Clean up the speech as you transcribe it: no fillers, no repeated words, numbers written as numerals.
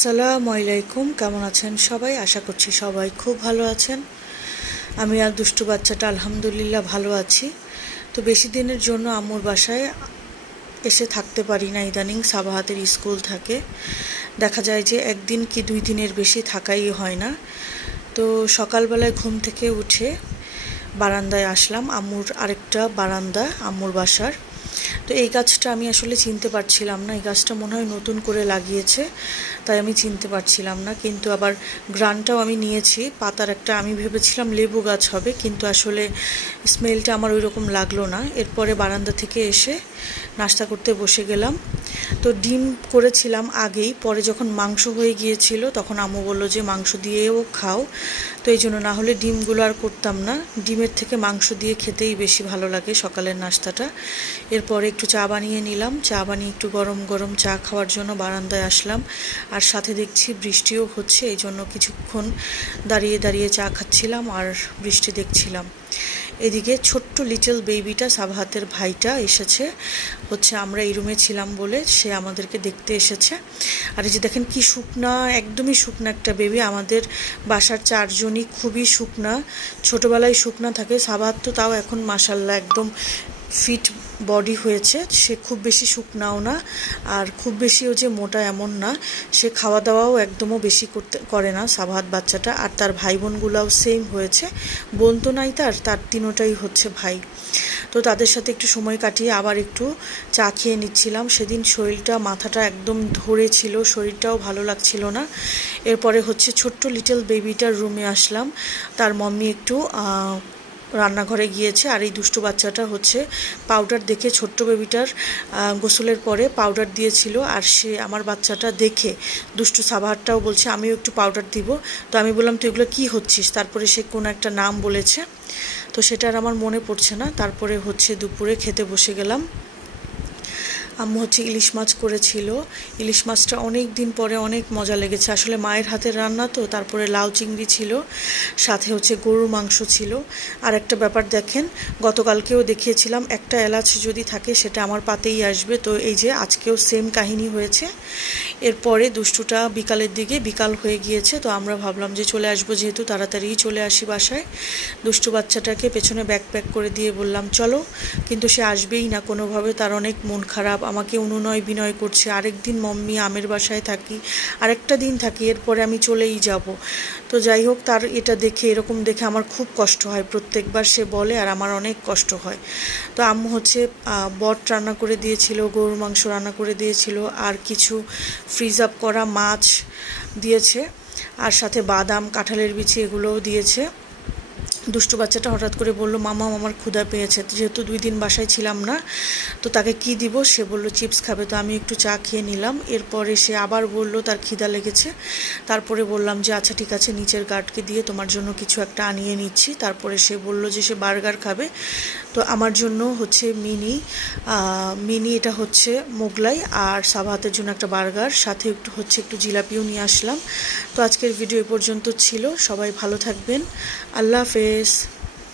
আসসালামু আলাইকুম। কেমন আছেন সবাই? আশা করছি সবাই খুব ভালো আছেন। আমি আর দুষ্টু বাচ্চাটা আলহামদুলিল্লাহ ভালো আছি। তো বেশি দিনের জন্য আম্মুর বাসায় এসে থাকতে পারি না ইদানিং। সাবাহাতের স্কুল থাকে, দেখা যায় যে একদিন কি 2 দিনের বেশি থাকাই হয় না। তো সকালবেলায় ঘুম থেকে উঠে বারান্দায় আসলাম, আম্মুর আরেকটা বারান্দা আম্মুর বাসার। তো এই গাছটা আমি আসলে চিনতে পারছিলাম না, এই গাছটা মনে হয় নতুন করে লাগিয়েছে, তাই আমি চিনতে পারছিলাম না। কিন্তু আবার গ্রানটাও আমি নিয়েছি পাতার একটা, আমি ভেবেছিলাম লেবু গাছ হবে, কিন্তু আসলে স্মেলটা আমার ওই রকম লাগলো না। এরপরে বারান্দা থেকে এসে নাস্তা করতে বসে গেলাম। তো ডিম করেছিলাম আগেই, পরে যখন মাংস হয়ে গিয়েছিল তখন আম্মু বললো যে মাংস দিয়েও খাও। তো এই জন্য, না হলে ডিমগুলো আর করতাম না। ডিমের থেকে মাংস দিয়ে খেতেই বেশি ভালো লাগে সকালের নাস্তাটা। এরপরে একটু চা বানিয়ে নিলাম, চা বানিয়ে একটু গরম গরম চা খাওয়ার জন্য বারান্দায় আসলাম। আর সাথে দেখছি বৃষ্টিও হচ্ছে, এই জন্য কিছুক্ষণ দাঁড়িয়ে দাঁড়িয়ে চা খাচ্ছিলাম আর বৃষ্টি দেখছিলাম। এদিকে ছোট্ট লিটল বেবিটা, সাবাহাতের ভাইটা এসেছে, আমরা এই রুমে ছিলাম বলে সে আমাদেরকে দেখতে এসেছে। আর এই যে দেখেন কি শুকনা, একদমই শুকনা একটা বেবি। আমাদের বাসার 4জনই খুবই শুকনা, ছোটোবেলায় শুকনা থাকে। সাবাহাত তো তাও এখন মাশাল্লাহ একদম ফিট বডি হয়েছে, সে খুব বেশি শুকনাও না আর খুব বেশিও যে মোটা এমন না। সে খাওয়া দাওয়াও একদমও বেশি করে না সাবাহাত বাচ্চাটা। আর তার ভাই বোনগুলাও সেম হয়েছে, বোন তো নাই তার তিনোটাই হচ্ছে ভাই। তো তাদের সাথে একটু সময় কাটিয়ে আবার একটু চা খেয়ে নিচ্ছিলাম। সেদিন শরীরটা, মাথাটা একদম ধরেছিল, শরীরটাও ভালো লাগছিল না। এরপরে ছোট্ট লিটল বেবিটার রুমে আসলাম, তার মাম্মি একটু রান্নাঘরে গিয়েছে। আর এই দুষ্টু বাচ্চাটা পাউডার দেখে, ছোট্ট বেবিটার গোসলের পরে পাউডার দিয়েছিল। আর সে, আমার বাচ্চাটা দেখে দুষ্টু সাবাহারটাও বলছে আমিও একটু পাউডার দিব। তো আমি বললাম তুই এগুলো কী হচ্ছিস? তারপরে সে কোনো একটা নাম বলেছে, তো সেটা আর আমার মনে পড়ছে না। তারপরে দুপুরে খেতে বসে গেলাম। আম্মু ইলিশ মাছ করেছিল। ইলিশ মাছটা অনেক দিন পরে অনেক মজা লেগেছে, আসলে মায়ের হাতের রান্না তো। তারপরে লাউ চিংড়ি ছিল, সাথে গরুর মাংস ছিল। আর একটা ব্যাপার দেখেন, গতকালকেও দেখিয়েছিলাম একটা এলাচ যদি থাকে সেটা আমার পাতেই আসবে। তো এই যে আজকেও সেম কাহিনী হয়েছে। এরপরে দুষ্টুটা বিকালের দিকে, বিকাল হয়ে গিয়েছে, তো আমরা ভাবলাম যে চলে আসবো, যেহেতু তাড়াতাড়িই চলে আসি বাসায়। দুষ্টু বাচ্চাটাকে পেছনে ব্যাক করে দিয়ে বললাম চলো, কিন্তু সে আসবেই না কোনোভাবে। তার অনেক মন খারাপ, আমাকে অনুনয় বিনয় করছে, আরেকদিন মম্মি আমের বাসায় থাকি, আরেকটা দিন থাকি, এরপরে আমি চলেই যাব। তো যাই হোক, তার এটা দেখে, এরকম দেখে আমার খুব কষ্ট হয়, প্রত্যেকবার সে বলে আর আমার অনেক কষ্ট হয়। তো আম্মু বট রান্না করে দিয়েছিল, গরুর মাংস রান্না করে দিয়েছিল, আর কিছু ফ্রিজ আপ করা মাছ দিয়েছে, আর সাথে বাদাম, কাঁঠালের বিচি এগুলোও দিয়েছে। দুষ্টু বাচ্চাটা হঠাৎ করে বলল মামা আমার ক্ষুধা পেয়েছে। যেহেতু 2 দিন বাসায় ছিলাম না, তো তাকে কি দিব? সে বলল চিপস খাবে। তো আমি একটু চা খেয়ে নিলাম। এরপরে সে আবার বলল তার খিদা লেগেছে। তারপরে বললাম যে আচ্ছা ঠিক আছে, নিচের গার্ডকে দিয়ে তোমার জন্য কিছু একটা আনিয়ে নিচ্ছি। তারপরে সে বলল যে সে বার্গার খাবে। তো আমার জন্য মিনি এটা মোগলাই, আর সাবাহাতের জন্য একটা বার্গার, সাথে একটু জিলাপিও নিয়ে আসলাম। তো আজকের ভিডিও এ পর্যন্ত ছিল। সবাই ভালো থাকবেন, আল্লাহ হাফেজ।